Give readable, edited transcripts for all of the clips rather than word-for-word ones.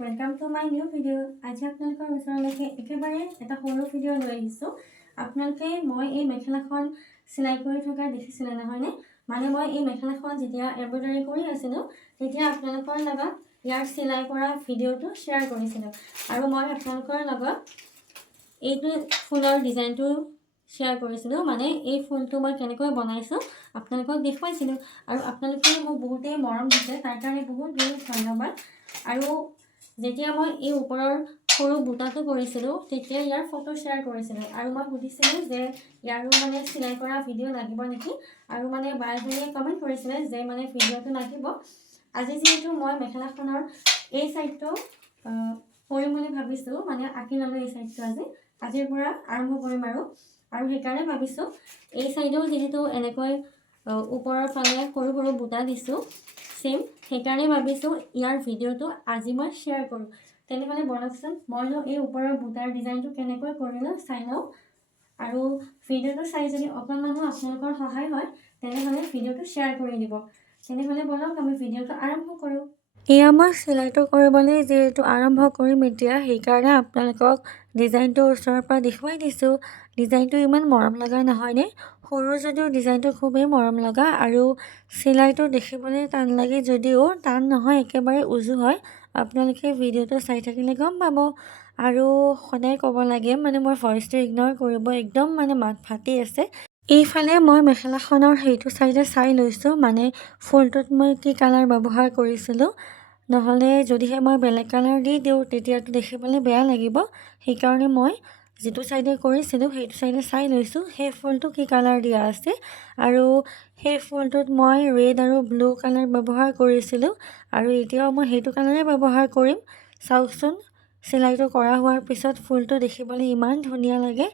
Welcome to my new video'. আজি আপোনালোকৰ ওচৰলৈকে একেবাৰে এটা সৰু ভিডিঅ' লৈ আহিছোঁ। আপোনালোকে মই এই মেখেলাখন চিলাই কৰি থকা দেখিছিলে নহয়নে? মানে মই এই মেখেলাখন যেতিয়া এম্ব্ৰইডাৰী কৰি আছিলোঁ তেতিয়া আপোনালোকৰ লগত ইয়াৰ চিলাই কৰা ভিডিঅ'টো শ্বেয়াৰ কৰিছিলোঁ আৰু মই আপোনালোকৰ লগত এইটো ফুলৰ ডিজাইনটো শ্বেয়াৰ কৰিছিলোঁ। মানে এই ফুলটো মই কেনেকৈ বনাইছোঁ আপোনালোকক দেখুৱাইছিলোঁ আৰু আপোনালোকে মোক বহুতেই মৰম দিছে, তাৰ কাৰণে বহুত বহুত ধন্যবাদ। আৰু যেতিয়া মই এই ওপৰৰ সৰু বুটাটো কৰিছিলোঁ তেতিয়া ইয়াৰ ফটো শ্বেয়াৰ কৰিছিলোঁ আৰু মই সুধিছিলোঁ যে ইয়াৰো মানে চিলাই কৰা ভিডিঅ' লাগিব নেকি, আৰু মানে বাইজনীয়ে কমেণ্ট কৰিছিলে যে মানে ভিডিঅ'টো লাগিব। আজি যিহেতু মই মেখেলাখনৰ এই ছাইডটো কৰিম বুলি ভাবিছোঁ, মানে আঁকি ল'লোঁ এই ছাইডটো আজিৰ পৰা আৰম্ভ কৰিম আৰু সেইকাৰণে ভাবিছোঁ এই ছাইডেও যিহেতু এনেকৈ ওপৰৰ ফালে সৰু সৰু বুটা দিছোঁ সেম, সেইকাৰণে ভাবিছোঁ ইয়াৰ ভিডিঅ'টো আজি মই শ্বেয়াৰ কৰোঁ। তেনেহ'লে বলকচোন মইনো এই ওপৰৰ বুটাৰ ডিজাইনটো কেনেকৈ কৰিলোঁ চাই লওঁ, আৰু ভিডিঅ'টো চাই যদি অকণমানো আপোনালোকৰ সহায় হয় তেনেহ'লে ভিডিঅ'টো শ্বেয়াৰ কৰি দিব। তেনেহ'লে বলক আমি ভিডিঅ'টো আৰম্ভ কৰোঁ। এয়া মই চিলাইটো কৰিবলৈ যিহেতু আৰম্ভ কৰিম এতিয়া, সেইকাৰণে আপোনালোকক ডিজাইনটো ওচৰৰ পৰা দেখুৱাই দিছোঁ। ডিজাইনটো ইমান মৰম লগা নহয়নে? সৰু যদিও ডিজাইনটো খুবেই মৰম লগা, আৰু চিলাইটো দেখিবলৈ টান লাগে যদিও টান নহয়, একেবাৰে উজু হয়। আপোনালোকে ভিডিঅ'টো চাই থাকিলে গম পাব। আৰু সদায় ক'ব লাগে মানে মই ভইচটো ইগন'ৰ কৰিব, একদম মানে মাত ফাটি আছে। এইফালে মই মেখেলাখনৰ সেইটো চাইডে চাই লৈছোঁ, মানে ফুলটোত মই কি কালাৰ ব্যৱহাৰ কৰিছিলোঁ, নহ'লে যদিহে মই বেলেগ কালাৰ দি দিওঁ তেতিয়াতো দেখিবলৈ বেয়া লাগিব। সেইকাৰণে মই যিটো চাইডে কৰিছিলোঁ সেইটো চাইডে চাই লৈছোঁ সেই ফুলটো কি কালাৰ দিয়া আছে, আৰু সেই ফুলটোত মই ৰেড আৰু ব্লু কালাৰ ব্যৱহাৰ কৰিছিলোঁ, আৰু এতিয়াও মই সেইটো কালাৰে ব্যৱহাৰ কৰিম। চাওকচোন চিলাইটো কৰা হোৱাৰ পিছত ফুলটো দেখিবলৈ ইমান ধুনীয়া লাগে।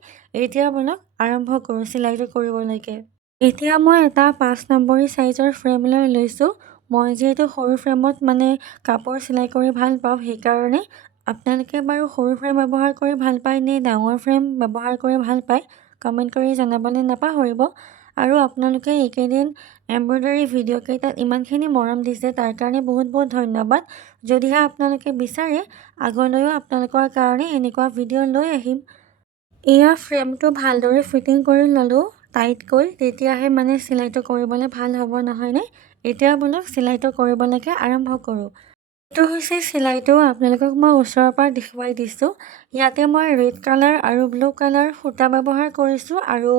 এতিয়া বলক আৰম্ভ কৰোঁ চিলাইটো কৰিবলৈকে। এতিয়া মই এটা 5 নম্বৰী চাইজৰ ফ্ৰেম লৈ লৈছোঁ। মই যিহেতু সৰু ফ্ৰেমত মানে কাপোৰ চিলাই কৰি ভাল পাওঁ, সেইকাৰণে আপোনালোকে বাৰু সৰু ফ্ৰেম ব্যৱহাৰ কৰি ভাল পায় নে ডাঙৰ ফ্ৰেম ব্যৱহাৰ কৰি ভাল পায় কমেণ্ট কৰি জনাবলৈ নাপাহৰিব। আৰু আপোনালোকে এইকেইদিন এম্ব্ৰইডাৰী ভিডিঅ' কেইটাত ইমানখিনি মৰম দিছে তাৰ কাৰণে বহুত বহুত ধন্যবাদ। যদিহে আপোনালোকে বিচাৰে আগলৈও আপোনালোকৰ কাৰণে এনেকুৱা ভিডিঅ' লৈ আহিম। এয়া ফ্ৰেমটো ভালদৰে ফিটিং কৰি ল'লোঁ টাইটকৈ, তেতিয়াহে মানে চিলাইটো কৰিবলৈ ভাল হ'ব নহয়নে? এতিয়া বলক চিলাইটো কৰিবলৈকে আৰম্ভ কৰোঁ। এইটো হৈছে চিলাইটো, আপোনালোকক মই ওচৰৰ পৰা দেখুৱাই দিছোঁ। ইয়াতে মই ৰেড কালাৰ আৰু ব্লু কালাৰ সূতা ব্যৱহাৰ কৰিছোঁ, আৰু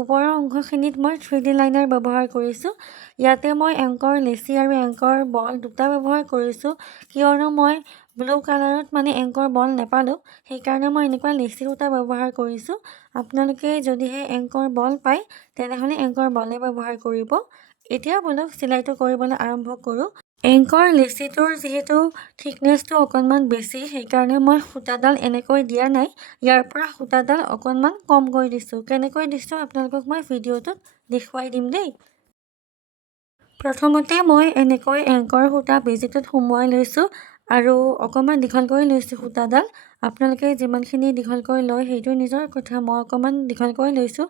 ওপৰৰ অংশখিনিত মই 3D লাইনাৰ ব্যৱহাৰ কৰিছোঁ। ইয়াতে মই এংকৰ লেচি আৰু এংকৰ বল দুটা ব্যৱহাৰ কৰিছোঁ, কিয়নো মই ব্লু কালাৰত মানে এংকৰ বল নাপালোঁ, সেইকাৰণে মই এনেকুৱা লেচি সূতা ব্যৱহাৰ কৰিছোঁ। আপোনালোকে যদিহে এংকৰ বল পায় তেনেহ'লে এংকৰ বলে ব্যৱহাৰ কৰিব। এতিয়া বলক চিলাইটো কৰিবলৈ আৰম্ভ কৰোঁ। এংকৰ লেচিটোৰ যিহেতু থিকনেছটো অকণমান বেছি, সেইকাৰণে মই সূতাডাল এনেকৈ দিয়া নাই, ইয়াৰ পৰা সূতাডাল অকণমান কমকৈ দিছোঁ। কেনেকৈ দিছোঁ আপোনালোকক মই ভিডিঅ'টোত দেখুৱাই দিম দেই। প্ৰথমতে মই এনেকৈ এংকৰ সূতা বেজিটোত সুমুৱাই লৈছোঁ আৰু অকণমান দীঘল কৰি লৈছোঁ সূতাডাল। আপোনালোকে যিমানখিনি দীঘলকৈ লয় সেইটো নিজৰ কথা, মই অকণমান দীঘলকৈ লৈছোঁ।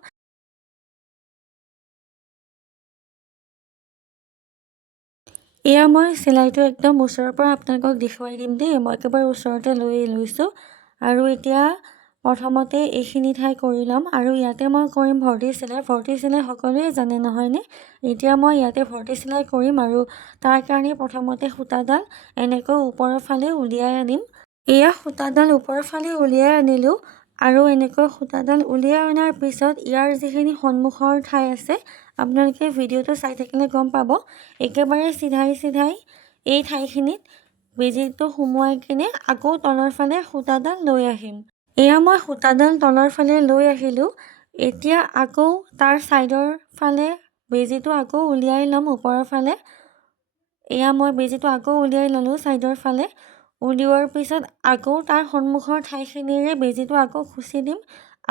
এয়া মই চিলাইটো একদম ওচৰৰ পৰা আপোনালোকক দেখুৱাই দিম দেই, মই একেবাৰে ওচৰতে লৈছোঁ। আৰু এতিয়া প্ৰথমতে এইখিনি ঠাই কৰি ল'ম, আৰু ইয়াতে মই কৰিম ভৰ্তি চিলাই। ভৰ্তি চিলাই সকলোৱে জানে নহয়নে? এতিয়া মই ইয়াতে ভৰ্তি চিলাই কৰিম, আৰু তাৰ কাৰণে প্ৰথমতে সূতাডাল এনেকৈ ওপৰৰ ফালে উলিয়াই আনিম। এয়া সূতাডাল ওপৰৰ ফালে উলিয়াই আনিলোঁ, আৰু এনেকৈ সূতাডাল উলিয়াই অনাৰ পিছত ইয়াৰ যিখিনি সন্মুখৰ ঠাই আছে আপোনালোকে ভিডিঅ'টো চাই থাকিলে গম পাব, একেবাৰে চিধাই এই ঠাইখিনিত বেজিটো সুমুৱাই কিনে আকৌ তলৰ ফালে সূতাডাল লৈ আহিম। এয়া মই সূতাডাল তলৰ ফালে লৈ আহিলোঁ। এতিয়া আকৌ তাৰ ছাইডৰ ফালে বেজিটো আকৌ উলিয়াই ল'ম ওপৰৰ ফালে। এয়া মই বেজিটো আকৌ উলিয়াই ল'লোঁ ছাইডৰ ফালে। উলিওৱাৰ পিছত আকৌ তাৰ সন্মুখৰ ঠাইখিনিৰে বেজিটো আকৌ খুচি দিম,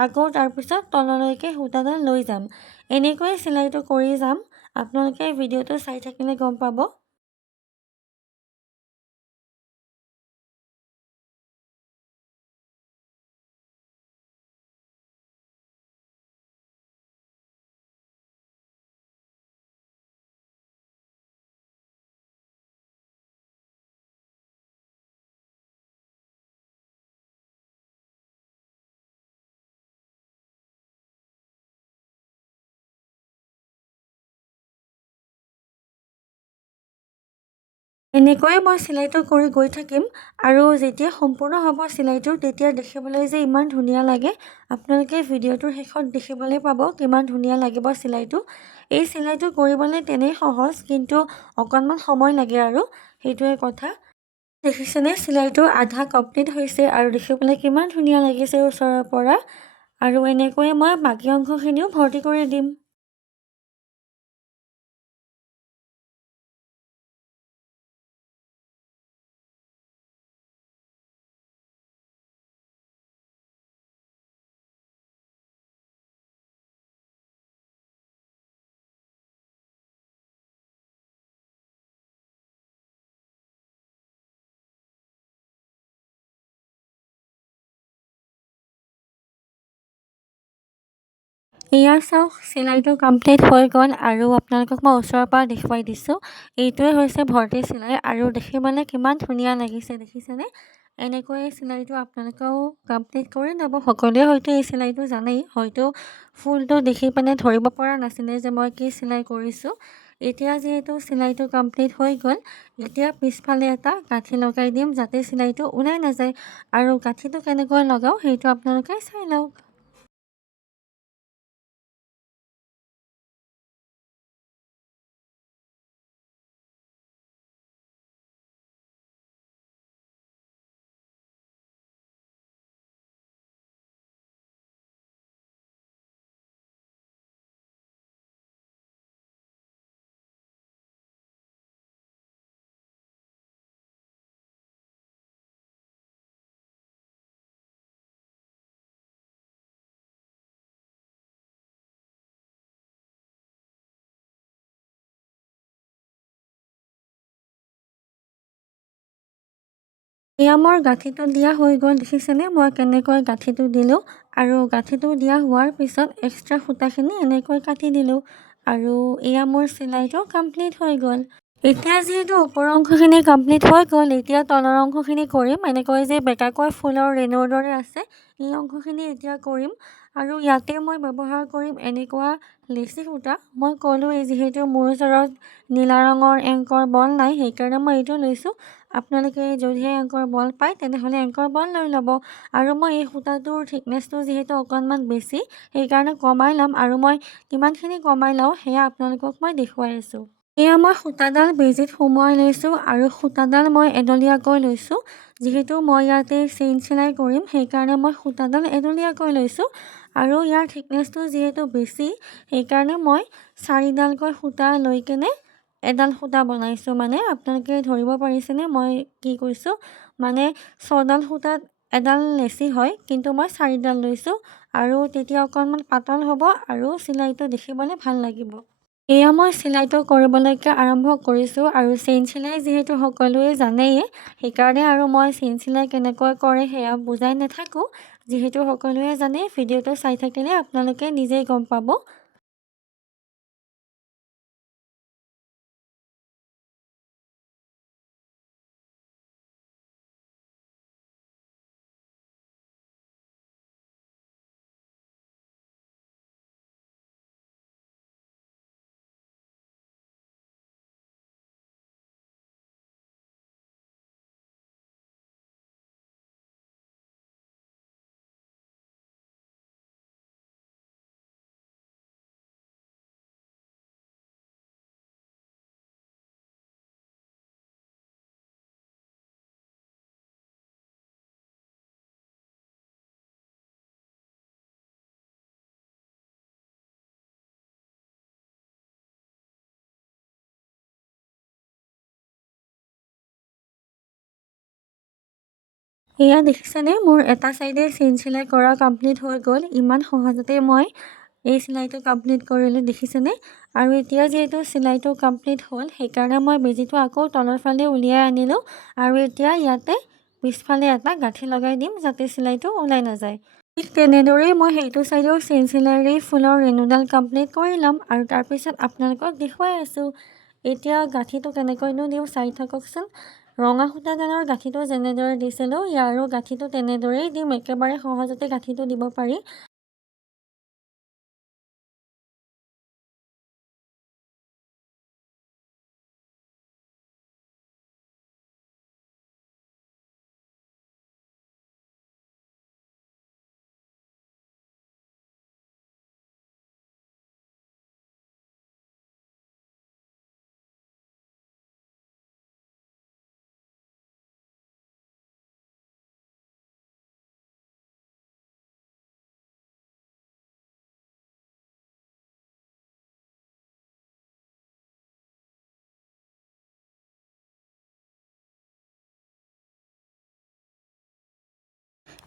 আকৌ তাৰপিছত তললৈকে সূতাডাল লৈ যাম। এনেকৈ চিলাইটো কৰি যাম, আপোনালোকে ভিডিঅ'টো চাই থাকিলে গম পাব। এনেকৈয়ে মই চিলাইটো কৰি গৈ থাকিম আৰু যেতিয়া সম্পূৰ্ণ হ'ব চিলাইটো তেতিয়া দেখিবলৈ যে ইমান ধুনীয়া লাগে। আপোনালোকে ভিডিঅ'টোৰ শেষত দেখিবলৈ পাব কিমান ধুনীয়া লাগিব চিলাইটো। এই চিলাইটো কৰিবলৈ তেনেই সহজ, কিন্তু অকণমান সময় লাগে আৰু সেইটোৱে কথা। দেখিছেনে চিলাইটো আধা কমপ্লিট হৈছে আৰু দেখিবলৈ কিমান ধুনীয়া লাগিছে ওচৰৰ পৰা। আৰু এনেকৈয়ে মই বাকী অংশখিনিও ভৰ্তি কৰি দিম। এয়া চাওক চিলাইটো কমপ্লিট হৈ গ'ল আৰু আপোনালোকক মই ওচৰৰ পৰা দেখুৱাই দিছোঁ। এইটোৱে হৈছে ভৰ্তি চিলাই আৰু দেখিবলৈ কিমান ধুনীয়া লাগিছে দেখিছেনে। এনেকৈ চিলাইটো আপোনালোকেও কমপ্লিট কৰি ল'ব। সকলোৱে হয়তো এই চিলাইটো জানেই, হয়তো ফুলটো দেখি পিনে ধৰিব পৰা নাছিলে যে মই কি চিলাই কৰিছোঁ। এতিয়া যিহেতু চিলাইটো কমপ্লিট হৈ গ'ল, এতিয়া পিছফালে এটা গাঁঠি লগাই দিম যাতে চিলাইটো ওলাই নাযায়। আৰু গাঁঠিটো কেনেকৈ লগাওঁ সেইটো আপোনালোকে চাই লওক। এয়া মোৰ গাঁঠিটো দিয়া হৈ গ'ল দেখিছেনে, মই কেনেকৈ গাঁঠিটো দিলোঁ। আৰু গাঁঠিটো দিয়া হোৱাৰ পিছত এক্সট্ৰা সূতাখিনি এনেকৈ কাটি দিলোঁ আৰু এয়া মোৰ চিলাইটো কমপ্লিট হৈ গ'ল। এতিয়া যিহেতু ওপৰৰ অংশখিনি কমপ্লিট হৈ গ'ল, এতিয়া তলৰ অংশখিনি কৰিম। এনেকৈ যে বেকাকৈ ফুলৰ ৰেণুৰ দৰে আছে, এই অংশখিনি এতিয়া কৰিম। আৰু ইয়াতে মই ব্যৱহাৰ কৰিম এনেকুৱা লেচি সূতা। মই ক'লোৱেই যিহেতু মোৰ ওচৰত নীলা ৰঙৰ এংকৰ বল নাই, সেইকাৰণে মই এইটো লৈছোঁ। আপোনালোকে যদিহে এংকৰ বল পায় তেনেহ'লে এংকৰ বল লৈ ল'ব। আৰু মই এই সূতাটোৰ থিকনেছটো যিহেতু অকণমান বেছি, সেইকাৰণে কমাই ল'ম। আৰু মই কিমানখিনি কমাই লওঁ সেয়া আপোনালোকক মই দেখুৱাই আছোঁ। এয়া মই সূতাডাল বেজীত সুমুৱাই লৈছোঁ আৰু সূতাডাল মই এডলীয়াকৈ লৈছোঁ। যিহেতু মই ইয়াতে চেইন চিলাই কৰিম, সেইকাৰণে মই সূতাডাল এডলীয়াকৈ লৈছোঁ। আৰু ইয়াৰ থিকনেছটো যিহেতু বেছি, সেইকাৰণে মই 4ডালকৈ সূতা লৈ কেনে এডাল সূতা বনাইছোঁ। মানে আপোনালোকে ধৰিব পাৰিছেনে মই কি কৈছোঁ? মানে 6ডাল সূতাত এডাল লেচি হয়, কিন্তু মই 4ডাল লৈছোঁ। আৰু তেতিয়া অকণমান পাতল হ'ব আৰু চিলাইটো দেখিবলৈ ভাল লাগিব। এয়া মই চিলাইটো কৰিবলৈকে আৰম্ভ কৰিছোঁ আৰু চেইন চিলাই যিহেতু সকলোৱে জানেই, সেইকাৰণে আৰু মই চেইন চিলাই কেনেকৈ কৰে সেয়া বুজাই নাথাকোঁ। যিহেতু সকলোৱে জানে, ভিডিঅ'টো চাই থাকিলে আপোনালোকে নিজেই গম পাব। এয়া দেখিছেনে, মোৰ এটা চাইডে চেইন চিলাই কৰা কমপ্লিট হৈ গ'ল। ইমান সহজতে মই এই চিলাইটো কমপ্লিট কৰিলোঁ দেখিছেনে। আৰু এতিয়া যিহেতু চিলাইটো কমপ্লিট হ'ল, সেইকাৰণে মই বেজীটো আকৌ তলৰ ফালে উলিয়াই আনিলোঁ। আৰু এতিয়া ইয়াতে পিছফালে এটা গাঁঠি লগাই দিম যাতে চিলাইটো ওলাই নাযায়। ঠিক তেনেদৰেই মই সেইটো চাইডেও চেইন চিলাইৰে ফুলৰ ৰেণুডাল কমপ্লিট কৰি ল'ম আৰু তাৰপিছত আপোনালোকক দেখুৱাই আছোঁ। এতিয়া গাঁঠিটো কেনেকৈনো দিওঁ চাই থাককচোন। ৰঙা সূতাডালৰ গাঁঠিটো যেনেদৰে দিছিলোঁ, ইয়াৰো গাঁঠিটো তেনেদৰেই দিম। একেবাৰে সহজতে গাঁঠিটো দিব পাৰি।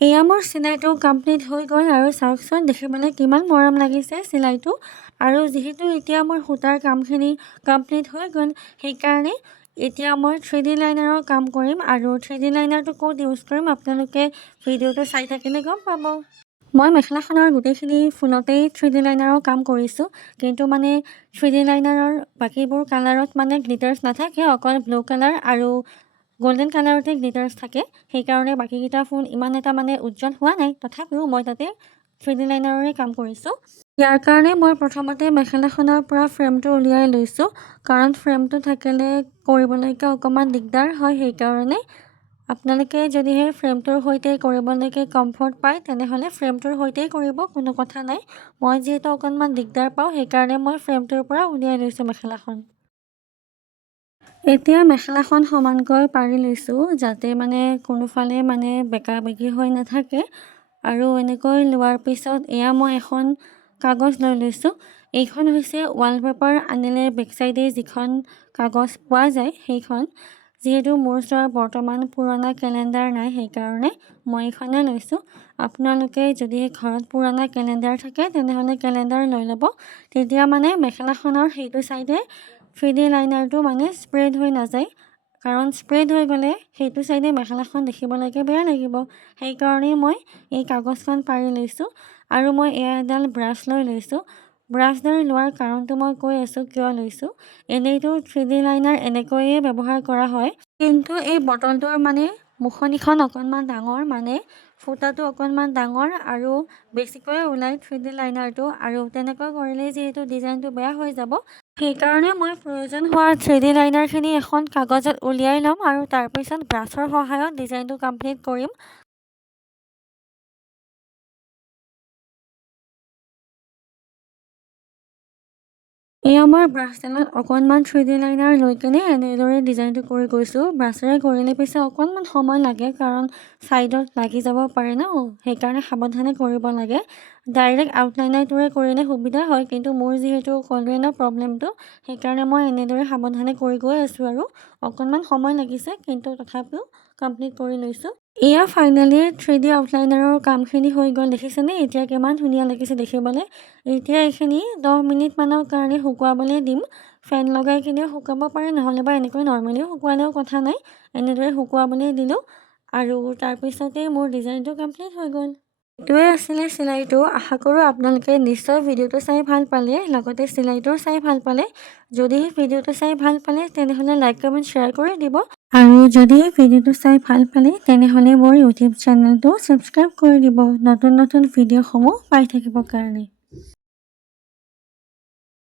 এয়া মোৰ চিলাইটো কমপ্লিট হৈ গ'ল আৰু চাওকচোন দেখিবলৈ কিমান মৰম লাগিছে চিলাইটো। আৰু যিহেতু এতিয়া মোৰ সূতাৰ কামখিনি কমপ্লিট হৈ গ'ল, সেইকাৰণে এতিয়া মই 3D লাইনাৰৰ কাম কৰিম আৰু 3D লাইনাৰটো ক'ত ইউজ কৰিম আপোনালোকে ভিডিঅ'টো চাই থাকিলে গম পাব। মই মেখেলাখনৰ গোটেইখিনি ফুলতেই 3D লাইনাৰৰ কাম কৰিছোঁ, কিন্তু মানে 3D লাইনাৰৰ বাকীবোৰ কালাৰত মানে গ্লিটাৰ্ছ নাথাকে, অকল ব্লু কালাৰ আৰু গোল্ডেন কালাৰতে গ্লিটাৰ্ছ থাকে। সেইকাৰণে বাকীকেইটা ফুল ইমান এটা মানে উজ্জ্বল হোৱা নাই, তথাপিও মই তাতে 3D লাইনাৰৰে কাম কৰিছোঁ। ইয়াৰ কাৰণে মই প্ৰথমতে মেখেলাখনৰ পৰা ফ্ৰেমটো উলিয়াই লৈছোঁ, কাৰণ ফ্ৰেমটো থাকিলে কৰিবলৈকে অকণমান দিগদাৰ হয়। সেইকাৰণে আপোনালোকে যদিহে ফ্ৰেমটোৰ সৈতে কৰিবলৈকে কমফৰ্ট পায় তেনেহ'লে ফ্ৰেমটোৰ সৈতেই কৰিব, কোনো কথা নাই। মই যিহেতু অকণমান দিগদাৰ পাওঁ সেইকাৰণে মই ফ্ৰেমটোৰ পৰা উলিয়াই লৈছোঁ মেখেলাখন। এতিয়া মেখেলাখন সমানকৈ পাৰি লৈছোঁ, যাতে মানে কোনোফালে মানে বেকা বেকি হৈ নাথাকে। আৰু এনেকৈ লোৱাৰ পিছত এয়া মই এখন কাগজ লৈ লৈছোঁ। এইখন হৈছে ৱালপেপাৰ আনিলে বেকচাইডে যিখন কাগজ পোৱা যায় সেইখন। যিহেতু মোৰ ওচৰত বৰ্তমান পুৰণা কেলেণ্ডাৰ নাই, সেইকাৰণে মই এইখনে লৈছোঁ। আপোনালোকে যদি ঘৰত পুৰণা কেলেণ্ডাৰ থাকে তেনেহ'লে কেলেণ্ডাৰ লৈ ল'ব, তেতিয়া মানে মেখেলাখনৰ সেইটো চাইডে 3D লাইনাৰটো মানে স্প্ৰেড হৈ নাযায়, কাৰণ স্প্ৰেড হৈ গ'লে সেইটো চাইডে মেখেলাখন দেখিবলৈকে বেয়া লাগিব। সেইকাৰণেই মই এই কাগজখন পাৰি লৈছোঁ। আৰু মই এয়া এডাল ব্ৰাছ লৈ লৈছোঁ। ব্ৰাছডাল লোৱাৰ কাৰণটো মই কৈ আছোঁ কিয় লৈছোঁ। এনেইতো 3D লাইনাৰ এনেকৈয়ে ব্যৱহাৰ কৰা হয়, কিন্তু এই বটলটোৰ মানে মুখনিখন অকণমান ডাঙৰ, মানে ফুটাটো অকণমান ডাঙৰ আৰু বেছিকৈ ওলাই 3D লাইনাৰটো, আৰু তেনেকৈ কৰিলে যিহেতু ডিজাইনটো বেয়া হৈ যাব, সেইকাৰণে মই প্ৰয়োজন হোৱা 3D লাইনাৰখিনি এখন কাগজত উলিয়াই ল'ম আৰু তাৰপিছত ব্ৰাছৰ সহায়ত ডিজাইনটো কমপ্লিট কৰিম। এয়া মই ব্ৰাছডালত অকণমান 3D লাইনাৰ লৈ কিনে এনেদৰে ডিজাইনটো কৰি গৈছোঁ। ব্ৰাছেৰে কৰিলে পিছে অকণমান সময় লাগে, কাৰণ ছাইডত লাগি যাব পাৰে ন, সেইকাৰণে সাৱধানে কৰিব লাগে। ডাইৰেক্ট আউটলাইনাৰটোৰে কৰিলে সুবিধা হয়, কিন্তু মোৰ যিহেতু ক'লোৱে ন প্ৰব্লেমটো, সেইকাৰণে মই এনেদৰে সাৱধানে কৰি গৈ আছোঁ আৰু অকণমান সময় লাগিছে, কিন্তু তথাপিও কমপ্লিট কৰি লৈছোঁ। এয়া ফাইনেলি 3D আউটলাইনাৰৰ কামখিনি হৈ গ'ল, দেখিছেনে এতিয়া কিমান ধুনীয়া লাগিছে দেখিবলৈ। এতিয়া এইখিনি 10 মিনিটমানৰ কাৰণে শুকুৱাবলৈ দিম। ফেন লগাই কিনেও শুকাব পাৰে, নহ'লে বা এনেকৈ নৰ্মেলিও শুকুৱালেও কথা নাই। এনেদৰে শুকুৱাবলৈ দিলোঁ আৰু তাৰপিছতেই মোৰ ডিজাইনটো কমপ্লিট হৈ গ'ল। এইটোৱে আছিলে চিলাইটো। আশা কৰোঁ আপোনালোকে নিশ্চয় ভিডিঅ'টো চাই ভাল পালে, লগতে চিলাইটোও চাই ভাল পালে। যদি ভিডিঅ'টো চাই ভাল পালে তেনেহ'লে লাইক কমেণ্ট শ্বেয়াৰ কৰি দিব, আৰু যদি ভিডিঅ'টো চাই ভাল পালে তেনেহ'লে মোৰ ইউটিউব চেনেলটো ছাবস্ক্ৰাইব কৰি দিব, নতুন নতুন ভিডিঅ'সমূহ পাই থাকিবৰ কাৰণে।